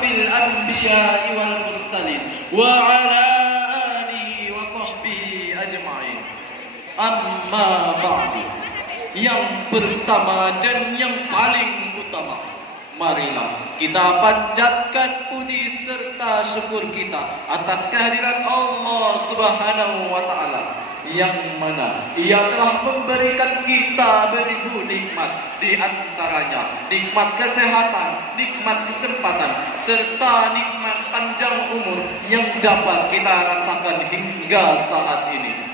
ashrafil anbiya'i wal mursalin wa ala alihi wa sahbihi ajma'in. Amma ba'du. Yang pertama dan yang paling utama, marilah kita panjatkan puji serta syukur kita atas kehadiran Allah Subhanahu wa taala, yang mana Ia telah memberikan kita beribu nikmat, di antaranya nikmat kesehatan, nikmat kesempatan, serta nikmat panjang umur yang dapat kita rasakan hingga saat ini.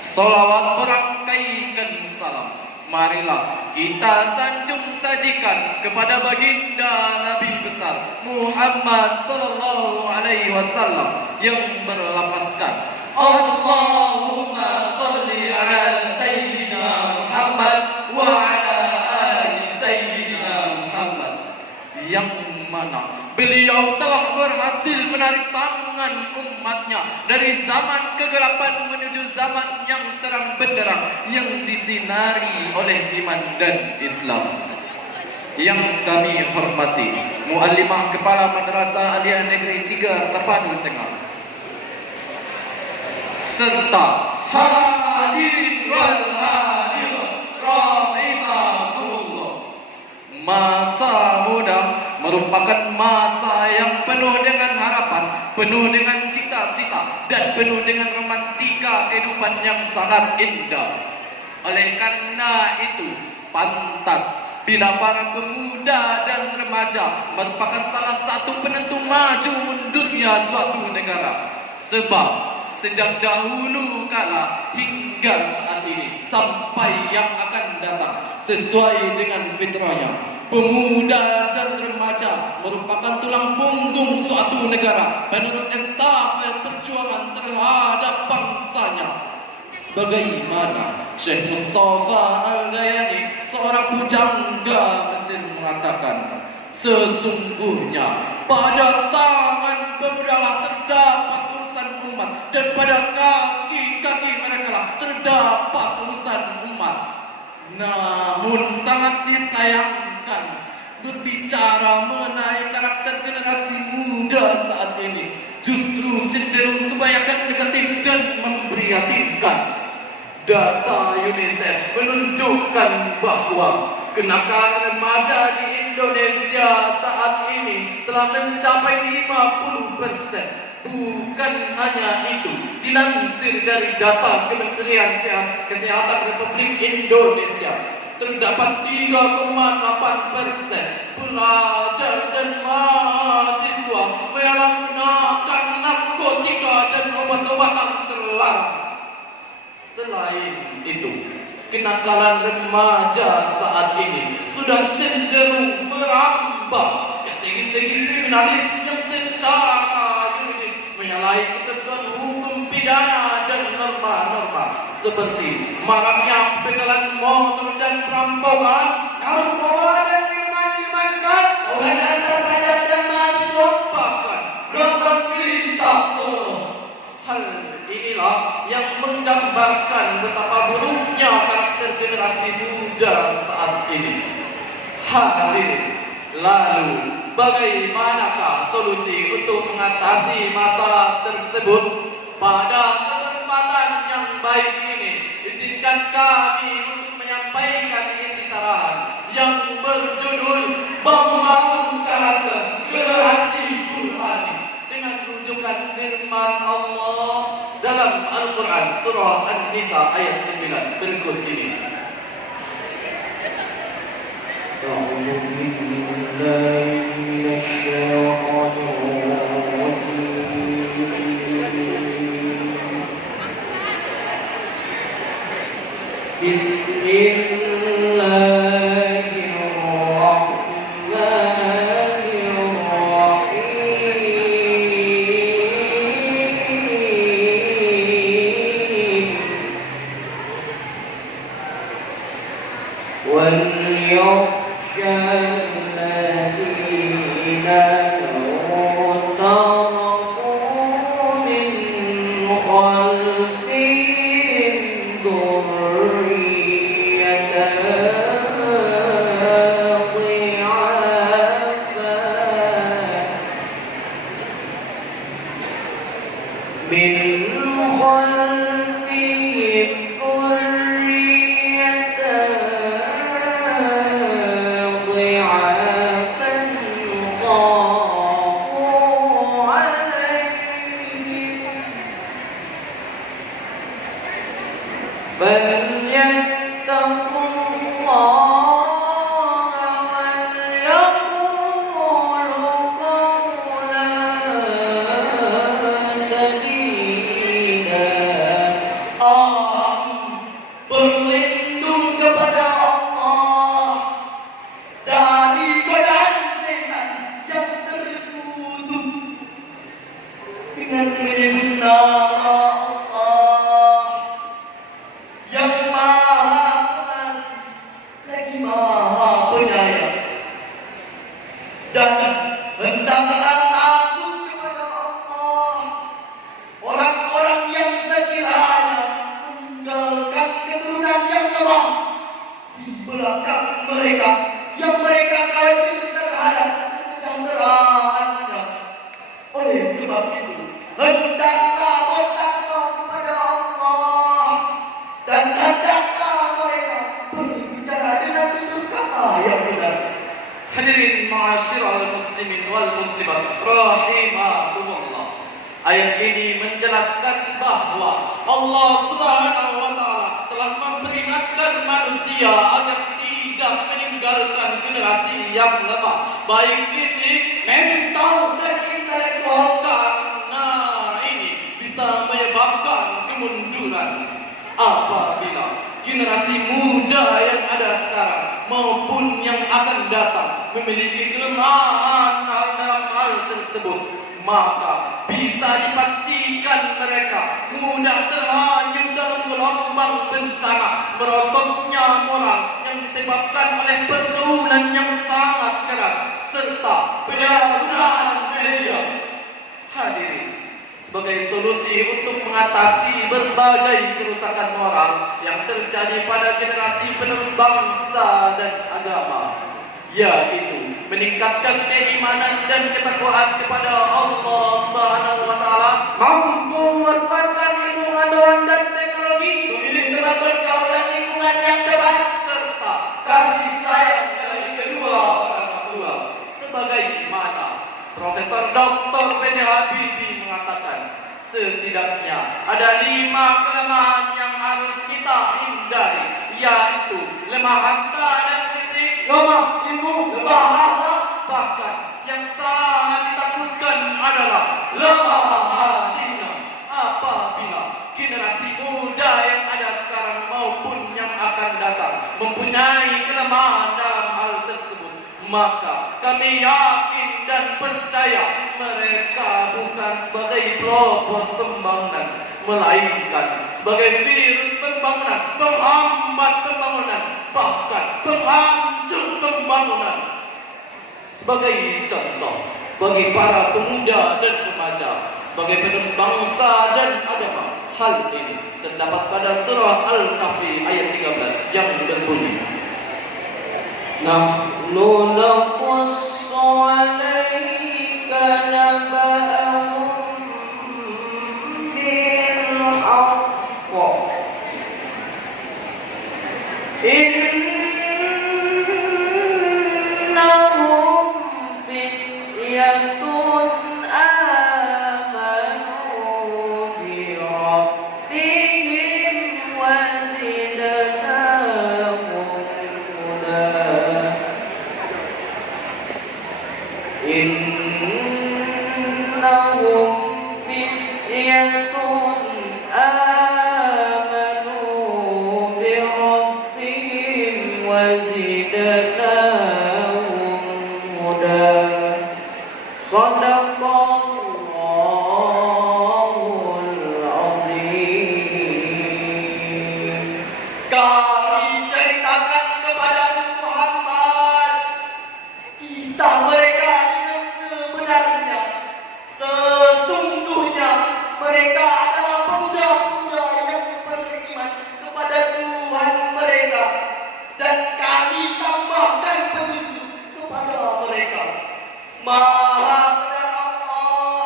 Salawat berangkaikan salam, marilah kita sanjung sajikan kepada baginda Nabi besar Muhammad sallallahu alaihi wasallam yang berlafazkan Allahumma salli ala sayyidina Muhammad wa ala ali sayyidina Muhammad, yang mana beliau telah berhasil menarik tangan umatnya dari zaman kegelapan menuju zaman yang terang benderang yang disinari oleh iman dan Islam. Yang kami hormati Muallimah Kepala Madrasah Aliyah Negeri 3 Tapanuli Tengah, serta hadirin wal hadirat rahimakumullah. Masa muda merupakan masa yang penuh dengan harapan, penuh dengan cita-cita, dan penuh dengan romantika kehidupan yang sangat indah. Oleh karena itu, pantas bila para pemuda dan remaja merupakan salah satu penentu maju mundurnya suatu negara. Sebab sejak dahulu kala hingga saat ini sampai yang akan datang, sesuai dengan fitrahnya, pemuda dan remaja merupakan tulang punggung suatu negara, penerus estafet perjuangan terhadap bangsanya. Sebagaimana Syekh Mustafa Al-Ghayani, seorang pujangga Mesir, mengatakan, sesungguhnya pada tangan pemuda lah terdapat urusan umat, dan pada kaki-kaki mereka lah terdapat urusan umat. Namun sangat disayangkan, berbicara mengenai karakter generasi muda saat ini justru cenderung kebanyakan negatif dan memprihatinkan. Data UNICEF menunjukkan bahwa kenakalan remaja di Indonesia saat ini telah mencapai 50%. Bukan hanya itu, dilansir dari data Kementerian Kesehatan Republik Indonesia, terdapat 3,8% pelajar dan mahasiswa menyalahgunakan narkotika dan obat-obatan terlarang. Selain itu, kenakalan remaja saat ini sudah cenderung merambah ke segi-segi kriminalis yang secara yuridis menyalahi ketentuan hukum pidana dan norma-norma seperti maraknya begalan motor dan perampokan, narkoba dan minuman-minuman keras, kebenaran terpajak dan mahasiswa, bahkan nonton lintas. Hal inilah yang menggambarkan betapa buruknya karakter generasi muda saat ini. Hadirin, lalu bagaimanakah solusi untuk mengatasi masalah tersebut? Pada kesempatan yang baik ini, izinkan kami untuk menyampaikan isi syarahan yang berjudul Membangun Karakter Generasi Burhani, dengan rujukan firman Allah dalam Al-Quran surah An-Nisa ayat 9 berikut ini. من خلفهم ذرية ضعافا خافوا عليهم فليتقوا الله وليقولوا قولا سديدا. Berlindung kepada Allah dari godaan setan yang tertutup dengan menyebut nama Allah yang Maha Pengasih lagi Maha Penyayang. Dan hendaklah takut kepada Allah orang-orang yang sekiranya meninggalkan keturunan yang lemah di belakang mereka, yang mereka khawatir terhadap kesejahteraannya. Oleh sebab itu, hendaklah bertakwa kepada Allah dan hendaklah mereka berbicara dengan tutur kata yang benar. Hadirin ma'asyiral muslimin wal muslimat rahimakumullah. Ayat ini menjelaskan bahwa Allah Subhanahu wa taala telah memperingatkan manusia agar tidak meninggalkan generasi yang lemah, baik fisik, mental dan intelektual, karena ini bisa menyebabkan kemunduran. Apabila generasi muda yang ada sekarang maupun yang akan datang memiliki kelemahan dalam hal tersebut, maka bisa dipastikan mereka mudah terhanyut dalam gelombang bencana merosotnya moral yang disebabkan oleh pergaulan yang sangat keras serta penyalahgunaan media. Hadirin, sebagai solusi untuk mengatasi berbagai kerusakan moral yang terjadi pada generasi penerus bangsa dan agama, yaitu meningkatkan keimanan dan ketakwaan kepada Allah Subhanahu wa taala, mampu memanfaatkan ilmu pengetahuan dan teknologi, memilih tempat pergaulan lingkungan yang tepat, serta kasih sayang dari kedua orang tua. Sebagaimana Profesor Dr. B.J. Habibie mengatakan, setidaknya ada 5 kelemahan yang harus kita hindari, yaitu lemah harta dan fisik, lemah ilmu, lemah akhlak, bahkan yang sangat ditakutkan adalah lemah hatinya. Apabila generasi muda yang ada sekarang maupun yang akan datang mempunyai kelemahan dalam hal tersebut, maka kami yakin dan percaya mereka bukan sebagai pelopor pembangunan, melainkan sebagai virus pembangunan, penghambat pembangunan, bahkan penghancur pembangunan. Sebagai contoh bagi para pemuda dan remaja, sebagai penerus bangsa dan agama, hal ini terdapat pada surah Al-Kahfi ayat 13 yang berbunyi, Nahnu naqussu 'alaika naba'ahum bil haqq innahum fityatun amanu bi rabbihim wa zidnahum huda. Innahum fityatun amanu bi rabbihim wa zidnahum huda. Shadaqallahul azim. kami ceritakan kepada Muhammad kisah mereka dengan sebenarnya. Sesungguhnya mereka adalah pemuda-pemuda yang beriman kepada Tuhan mereka, dan kami tambahkan petunjuk kepada mereka. Maha benar Allah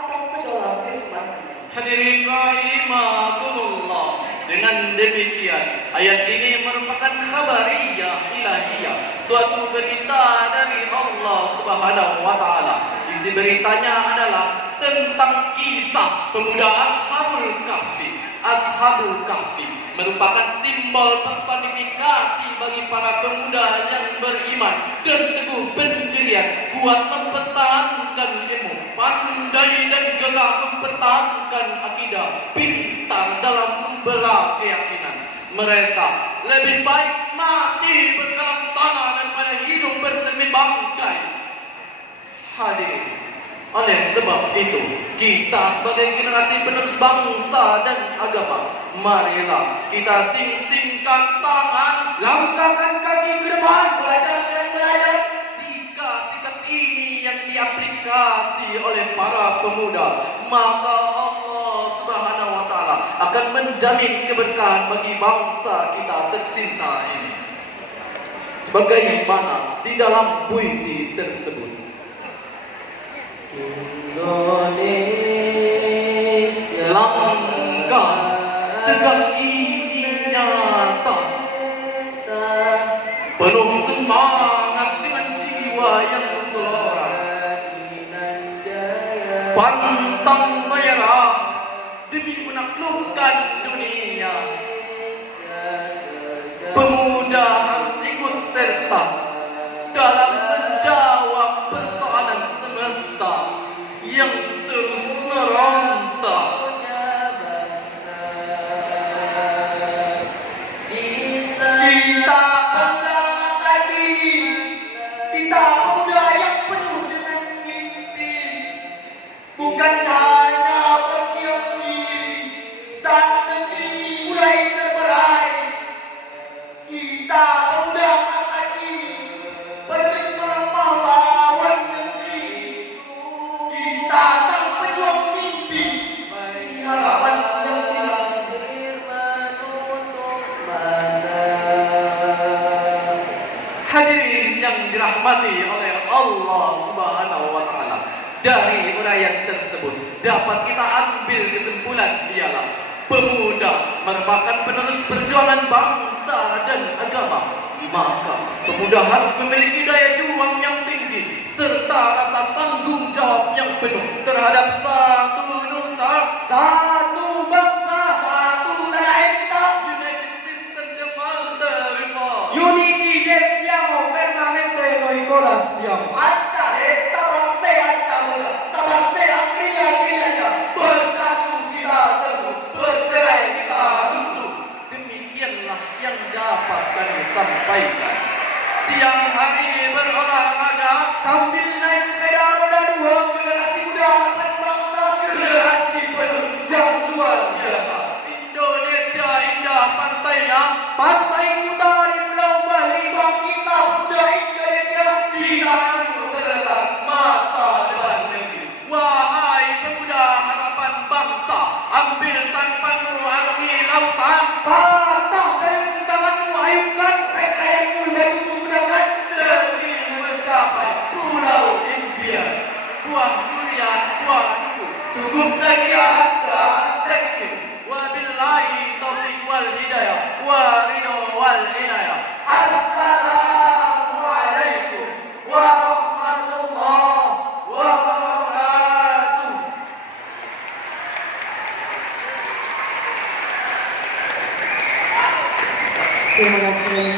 atas segala firman. Hadirin rahimakumullah. Dengan demikian, ayat ini merupakan khabariyah ilahiyah, suatu berita dari Allah Subhanahu wa taala. Isi beritanya adalah tentang kisah pemuda Ashabul Kahfi. Ashabul Kahfi merupakan simbol personifikasi bagi para pemuda yang beriman dan teguh pendirian, kuat mempertahankan ilmu, pandai dan gegah mempertahankan akidah, pintar dalam membela keyakinan. Mereka lebih baik mati berkalang tanah daripada hidup bercermin bangkai. Hadirin, oleh sebab itu, kita sebagai generasi penerus bangsa dan agama, marilah kita sing-singkan tangan, Langkahkan kaki ke depan, belajar dan belajar. jika sikap ini yang diaplikasi oleh para pemuda, maka Allah Subhanahu wa taala akan menjamin keberkahan bagi bangsa kita tercinta ini. Sebagaimana di dalam puisi tersebut. Indonesia, Langkah tegak ini nyata, penuh semangat dengan jiwa yang menggelora, pantang menyerah demi menaklukkan dunia. Pemuda harus ikut serta dalam menjawab persoalan semesta yang terus meronta. Kita pemuda masa kini, kita pemuda yang penuh dengan mimpi, bukan hanya berdiam diri saat negeri ini mulai terberai. Kita pemuda masa kini berlima pahlawan negeri. Kita sang pejuang mimpi, ini harapan yang tidak hadirin yang dirahmati oleh Allah Subhanahu wa taala. Dari uraian tersebut dapat kita ambil kesimpulan ialah pemuda merupakan penerus perjuangan bangsa dan agama. Maka pemuda harus memiliki daya juang yang tinggi serta rasa tanggung jawab yang penuh terhadap satu nusa, satu bangsa, satu tanah air kita. United System de Falta Reform. Unity gestiamo fermamente noi coraziamo. Bersatu kita teguh, bercerai kita runtuh. Demikianlah yang dapat kami sampaikan. Siang hari berolahraga Sambil naik sepeda roda dua, generasi muda akan bangsa, generasi penerus yang luar biasa. Indonesia indah pantainya, pantai kita di Pulau Bali. bang kita muda Indonesia di tanganmu terletak masa depan negeri. Wahai pemuda harapan bangsa, ambil tanpanmu arungi lautan, Patah dari tanganmu, ayunkan mereka yang muda itu menggunakan demi mencapai pulau impian. Buah durian, buah duku, cukup saja thank you. Wabillahi taufiq wal hidayah, wa ridho wal inayah. Assalamualaikum warahmatullahi wabarakatuh. Terima kasih.